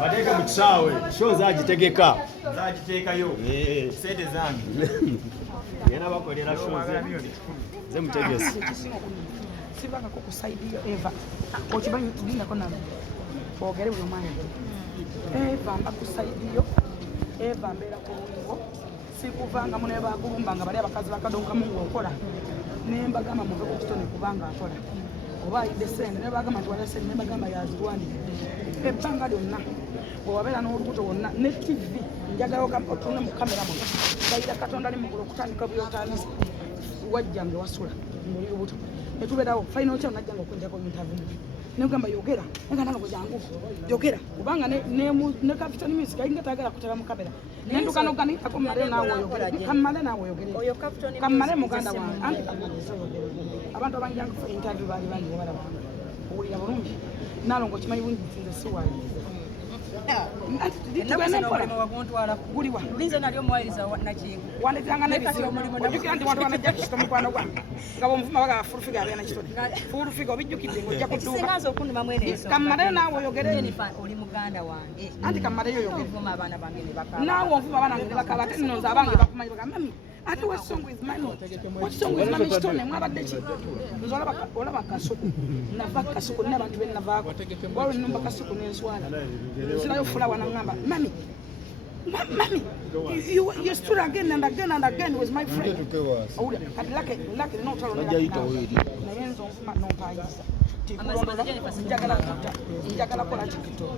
Wateka mchawe, show zajitegeka. Zajiteka yo. Sente zangu. Yana bakolera show ze mutegesi. Sibanga kukusaidia Eva. Okibanyi tudinda kona. Ogere buli mwanya. Eva mbakusaidia. Eva mbera ko ngo. Sikuvanga mune bagumbanga bali abakazi bakadonka mungu okola. Nemba gama muve ku Kitone kubanga akola. Oba idesende ne bagama twala sene ne bagama ya Balwaane. Ebbanga lyonna bw'owabeera n'olubuto wonna ne TV njagala otune mu kamera muno bayira Katonda ali mugulu okutandika buyotandisa wajjange wasula ng'oli lubuto ne tubeerawo final kyawo najjanga okwenjako interview ne kugamba yogera nga Nalongo jangu yogera kubanga ne Kitone music ayinga tagala kutala mu kamera ne nduka n'oganika ko male naawe oyogera kamale naawe oyogera oyo Kitone kamale muganda wange anti abantu abanjanga ku interview bali bangi balaba owulira bulungi Nalongo kimanyi bungi nze siwali guliwa linze nalyo muwayiriza nakingu wandetanga nebisigo ojjukira nti wantu banajja Kitone mukwano gwange nga bwomuvuma baga Fullfigure abeera na Kitone Fullfigure obijjukidde ng'ojja kudduuka singaza okunduma mwene ensonga kammale naawe oyogere oli muganda wange anti kammale yo oyogere nvuma abaana bange ne bakaba naawe onvuma abaana bange ne bakaba ate nno nze abange bakumanyi baga mami ate what song with mami what song with mami Kitone mwabadde ki nze olaba kasuku nava kasuku nina abantu bennavaako waliwo ennumba kasuku n'enswala nsirayo fulawa nangamba mami you stood again and again and again with my friend kati lake n'otalo naye nze onvuma n'ompayiza tikulondola njagala kola kikito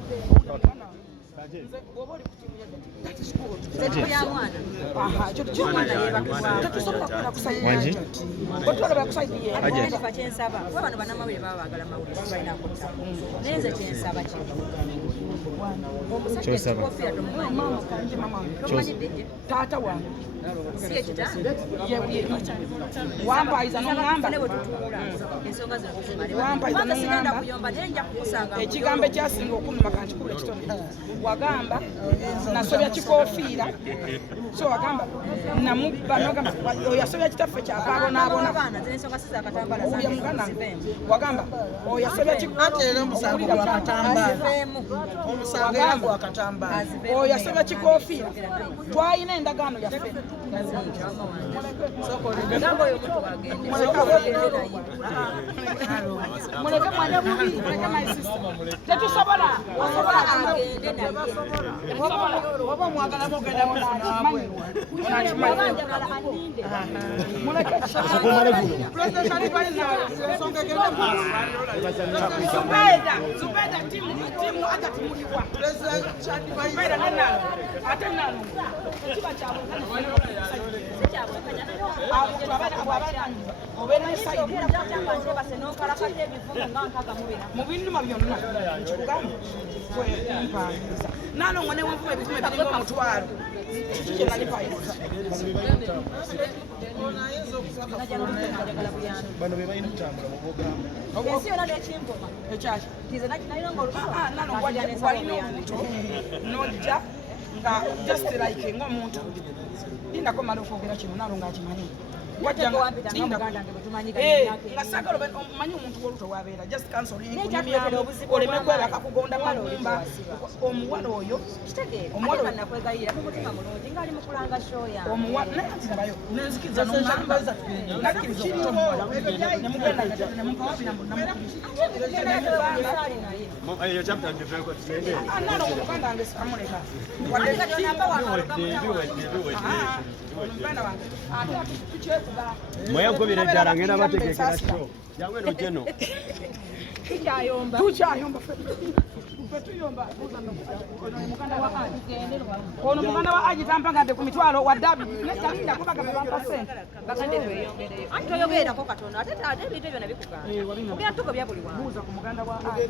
taata wange wampayiza n'oŋŋamba wampayiza n'oŋŋamba ekigambo ekyasinga okunnuma kankikubula Kitone wagamba nasobya kikofiira so wagamba namubba nogamba oyasobya kitaffe kyakabonaabona owulya muganda wagamba oyasobya oyasobya kikofiira twalina endagaano yaffe muleke mwana bubi muleke my sister tetusobola oba mwagala mugenda Zubeda timu hata timuliwa Zubeda nena ate Nalongo ekiba kyabwe mubinuma byonna nkikugambe kwempangiza Nalongo ne wenfuma ebitume biringa omutwalo kikyeralipayiza bano be balina okutambula mu bugamba ekyaki Nalongo walina obuto nojja nga just like ng'omuntu lindako mala okwogera kino Nalongo akimanyi nga sagala omanyi omuntu woluto wabeera just cancelling oleme kwebaka kugonda malumba omuwala oyo omuwalayo nenzikiriza nomamba Nalongo muganda wange sikamuleka Moya nkubira ddala ngenda bategekera show. Yangwe no jeno. Tukyayomba ono muganda wa Aji tampangadde ku mitwalo wa dabi netalinda kubaga bampa sente toyogerako katono ate ebintu ebyo nabikugamba ogera tuko bya buli wantu buuza ku muganda wa Aji